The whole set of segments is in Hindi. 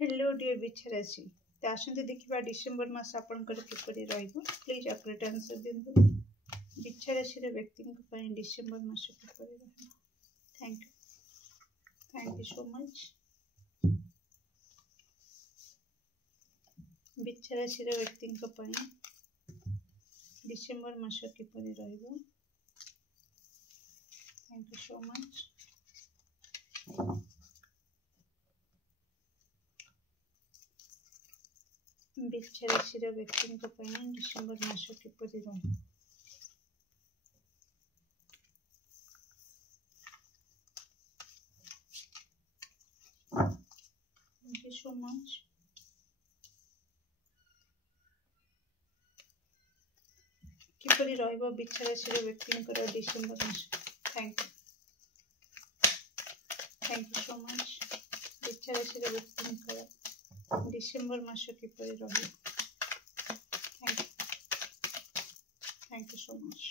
हेलो डियर बिच्छा राशि तो आसते देखा डिसेम्बर मास आपंकर किपरि प्लीज आप आंसर दिंतु बिच्छा राशि व्यक्ति डिसेम्बर मास किपरि थैंक यू सो मच। बिच्छा राशि व्यक्ति डिसेम्बर मास किपरि थैंक यू सो मच। बिच्छा राशि व्यक्ति डिसेम्बर मास किपरि थैंक यू सो मच। किपरि बिच्छा राशि व्यक्ति डिसेम्बर मास थैंक यू सो मच। बिच्छा राशि व्यक्ति डिसेम्बर मास किपरि thank you so much.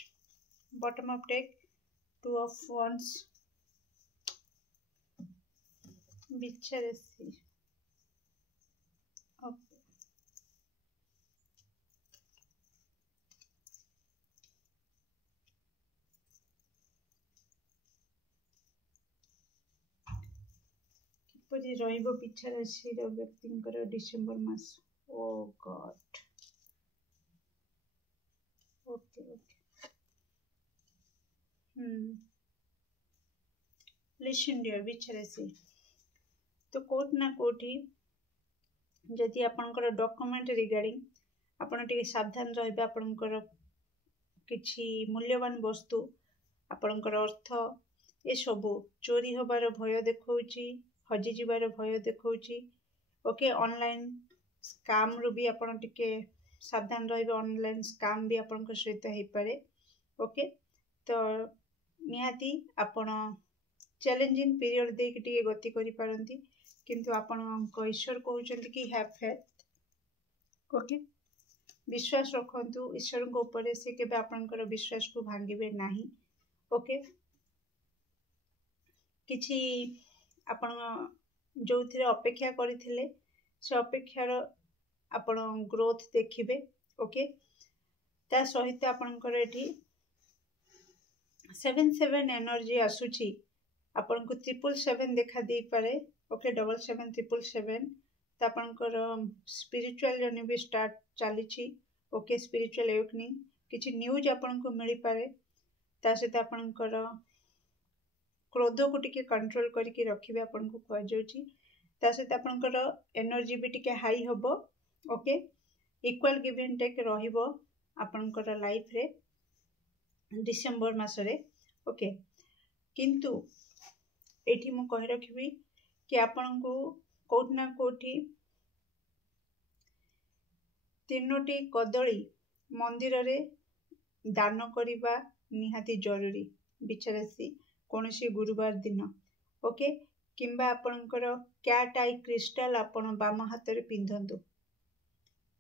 Bottom of deck 2 of wands। बिच्छा राशि किपरि बिच्छा राशि व्यक्ति डिसेम्बर मास। Oh god okay listen dear बिच्छा राशि तो कोट ना कोठी जदि आपनकर डॉक्यूमेंट रिगार्डिंग आपण टिके सावधान रहबे। आपनकर किछि मूल्यवान वस्तु आपनकर अर्थ ए सबु चोरी होबार भय देखौची, हजि जिबार भय देखौची। ओके ऑनलाइन स्कैम रु भी आपण टिके सावधान रहबे। ऑनलाइन स्कैम भी आपनकर सहित हे पारे। ओके तो निहाती आपण चैलेंजिंग पीरियड दे कि टिके गति करि पारंती किंतु आपण ईश्वर कहउछंती कि हैव फेथ। ओके विश्वास रखंतु ईश्वर को ऊपर से केबे आपनकर विश्वास को भांगिबे नाही। ओके किछि आपण जो थिरे अपेक्षा करिथिले से अपेक्षार आपण ग्रोथ देखिबे। ओके ता सहित आपनकर एठी 7 एनर्जी आसुची आपन को 777 देखा दे पारे। ओके 77 तो आपनकर स्पिरिचुअल जर्नी भी स्टार्ट चलीची। ओके स्पिरिचुअल एवकनिंग किछि न्यूज आपन को मिली पारे। ता सहित आपनकर क्रोध को टिके कंट्रोल करके रखिबे आपन को कह जाउची। ता सहित आपनकर एनर्जी भी टिके हाई होबो। Okay equal give and take रहिबो आपनकर लाइफ रे डिसेम्बर मास रे। ओके किंतु एठी मु कहि रखिबी कि आपन को कोठ ना कोठी 3टी कदली मंदिर रे दान करिबा निहाती जरूरी बिच्छा राशि कोनोसी गुरुवार दिन। ओके किंबा आपनकर कैट आई क्रिस्टल आपण बाम हाथ रे पिंधंतु।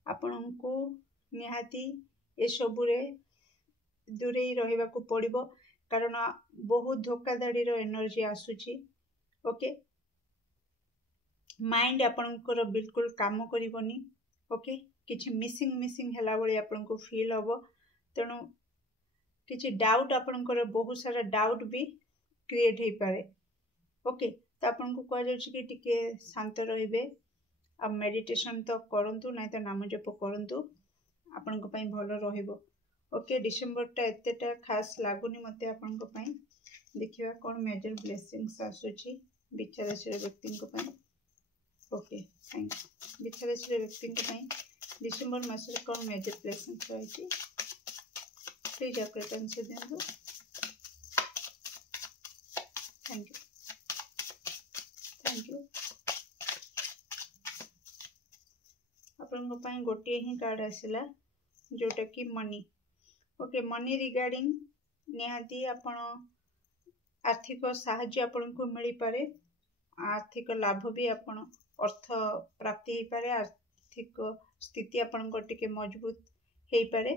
आपन को निहाती ए सबुरे दूरे रहिबा को पड़िबो कारण बहुत धोखाधड़ी रो एनर्जी आसुची। ओके माइंड आपनकर बिल्कुल काम करिवनी। ओके किछि मिसिंग हला बळी आपन को फील होबो तणो किछि डाउट आपनकर बहुत सारा डाउट भी क्रिएट हे पारे। ओके तो आपन को कह जाउची कि टिके शांत रहिबे। अब मेडिटेशन तो करंतु नै तो नाम जप करंतु आपन को पई भलो रहिबो। ओके डिसेम्बर टा एतेटा खास लागुनी मते आपन को पई देखिबा कोन मेजर ब्लेसिंग्स आसुची बिच्छा राशि व्यक्ति को पई। Okay thank you. बिच्छा राशि व्यक्ति को पई डिसेम्बर मास रे कोन मेजर ब्लेसिंग्स रहिची प्लीज आप आंसर देंदु। Thank you. आपन को पई गोटे ही कार्ड आसिला जोटा कि मनी। ओके मनी रिगार्डिंग निहाती आपण आर्थिक साहाय्य आपण को मिली पारे। आर्थिक लाभ भी आपण अर्थ प्राप्ति हे पारे। आर्थिक स्थिति आपण को टिके मजबूत हे पारे।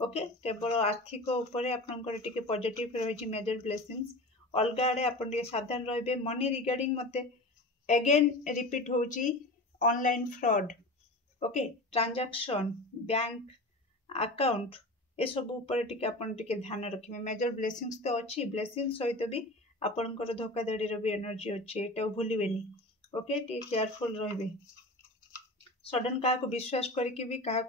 ओके केवल आर्थिक ऊपर आपण को टिके पॉजिटिव रहिची मेजर ब्लेसिंग्स। अलगा आड़े आपण टिके सावधान रहबे। मनी रिगार्डिंग मते अगेन रिपीट होची online fraud okay transaction bank account ए सब ऊपर टिके आपण टिके ध्यान रखिबे मेजर ब्लेसिंग्स तो अच्छी ब्लेसिंग सहित भी आपणकर धोखाधड़ी भी एनर्जी अच्छी एटा भूलिबेनी ओके टे केयरफुल रहिबे सडन का विश्वास करके भी क्या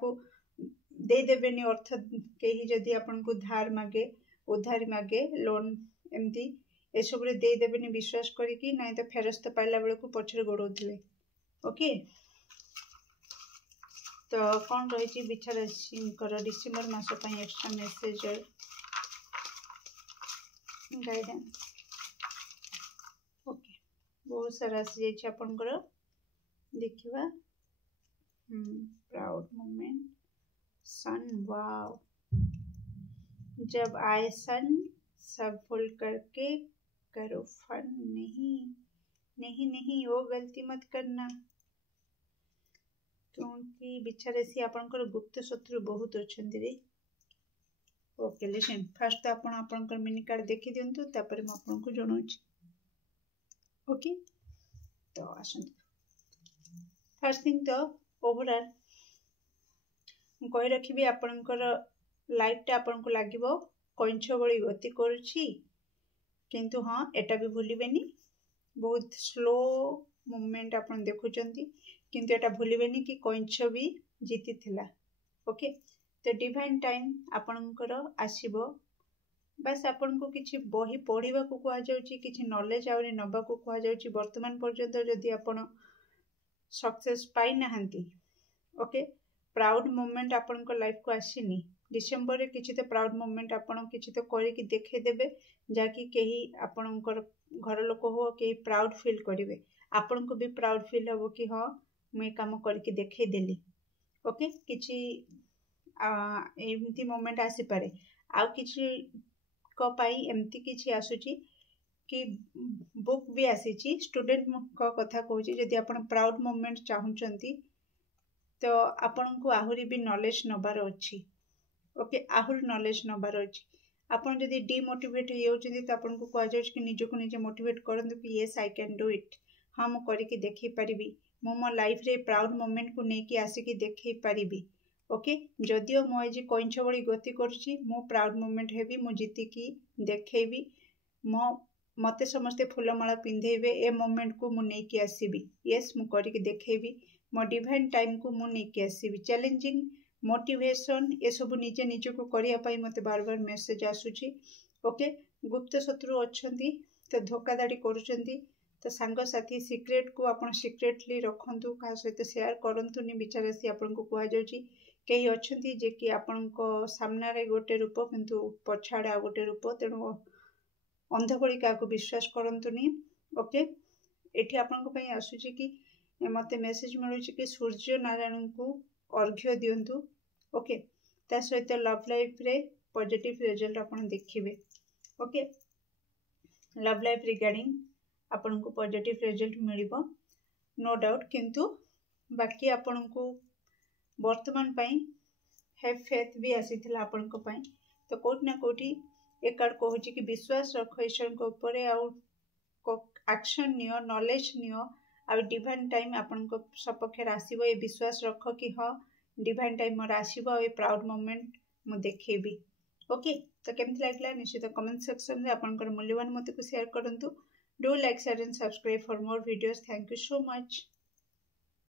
दे देबेनी अर्थ कहीं जदि आपन को धार मागे उधारी मागे लोन एमती एसबू दे देबेनी विश्वास करके ना तो फेरस्त पाइला बेलू पछरे गोड़ौथिबे ओके तो कौन रही बिछा राशि डिसेम्बर मास एक्स्ट्रा मेसेज गाइडेंस ओके बहुत सारा आसी जाइए आपनकर देखिबा प्राउड मोमेंट सन वाव जब आए सन सब फुल करके करो फन नहीं नहीं नहीं वो गलती मत करना क्योंकि बिचारे सी आपनकर गुप्त शत्रु बहुत अच्छे रे ओके लिसन फर्स्ट तो आपण आपनकर मिनी कार्ड देखि दियंतु तापर म आपन को जणाउछि ओके तो आसन फर्स्ट थिंग तो ओवरऑल कहि रखिबी आपनकर लाइफ टा आपन को लागिबो कइंछ बळी गति करूछि किंतु हां एटा भी भूलिबेनी बहुत स्लो मूवमेंट आपन देखुचंती किंतु एटा भूलिबेनी कि कइंछ भी जीति थिला ओके तो डिवाइन टाइम आपनकर आसीबो बस आपन को किछि बही पढिबा को कहा जाउछि किछि नॉलेज आउरी नबा को कहा जाउछि वर्तमान पर्यंत जदि आपन सक्सेस पाई नाहंती ओके प्राउड मोमेंट आपन को लाइफ को आसीनी डिसेंबर रे किछि तो प्राउड मोमेंट आपन किछि तो करिकि देखे देबे जाकि केही आपनकर घर लोक हो केही प्राउड फील करिवे आपन को भी प्राउड फील हो कि हां मैं काम करके देखे देली ओके किछि एमती मोमेंट आसी पारे आ किछि को पाई एमती किछि आसुची कि बुक भी आसीची स्टूडेंट को कथा कहूची जदि आपण प्राउड मोमेंट चाहुचंती तो आपण को आहुरी भी नॉलेज नबार अछि ओके आहुरी नॉलेज नबार अछि आपण जदि डिमोटिवेट होउचंती तो आपण को कहा जाउछ कि निज को निजे मोटिवेट करंतु कि yes I can do it हां मो करिके देखि परिबी मो लाइफ रे प्राउड मोमेंट को नेकी आसिकी देखि परिबी ओके जदियो मो आज कइंछ बळी गति करछि मो प्राउड मोमेंट हेबी मो जीति की देखेबी मो मते समस्ते फूलमाला पिंधेबे ए मोमेंट को मु नेकी आसीबी यस मु करिके देखेबी मो डिवाइन टाइम को मु नेकी आसीबी चैलेंजिंग मोटिवेशन ए सब निजे निज को करिया पाई मते बार बार मेसेज आसुची ओके गुप्त शत्रु अच्छंती तो धोखाधड़ी करूचंती तो सांग साथी सीक्रेट को आपण सीक्रेटली रखंतु का सहित शेयर करंतुनी विचार से आपण को कहा जाउची केही अच्छंती जे कि आपण को सामना रे गोटे रूप किंतु पछाडे आ गोटे रूप तेणु अंध भली का विश्वास करंतुनी ओके एठी आपण को पई आसुची कि मते मेसेज मिलुची कि सूर्य नारायण को अर्घ्य दियंतु ओके ता सहित लव लाइफ रे पॉजिटिव रिजल्ट आपण देखिबे ओके लव लाइफ रिगार्डिंग आपण को पॉजिटिव रिजल्ट मिलिबो नो डाउट किंतु बाकी आपण को वर्तमान पई हैव फेथ भी आसीथिला आपण को पई तो कोट ना कोठी एक कार्ड कहूची कि विश्वास रखो ईश्वर को ऊपर आ एक्शन नियो नॉलेज नियो आ डिवाइन टाइम आपण को सपक्ष आसीबो ए विश्वास रखो कि हां डिवाइन टाइम मोर आसीबो ए प्राउड मोमेंट मु देखेबी ओके तो केमति लागला निश्चित कमेंट सेक्शन रे आपनकर मूल्यवान मत को शेयर करंतु do like share and subscribe for more videos thank you so much.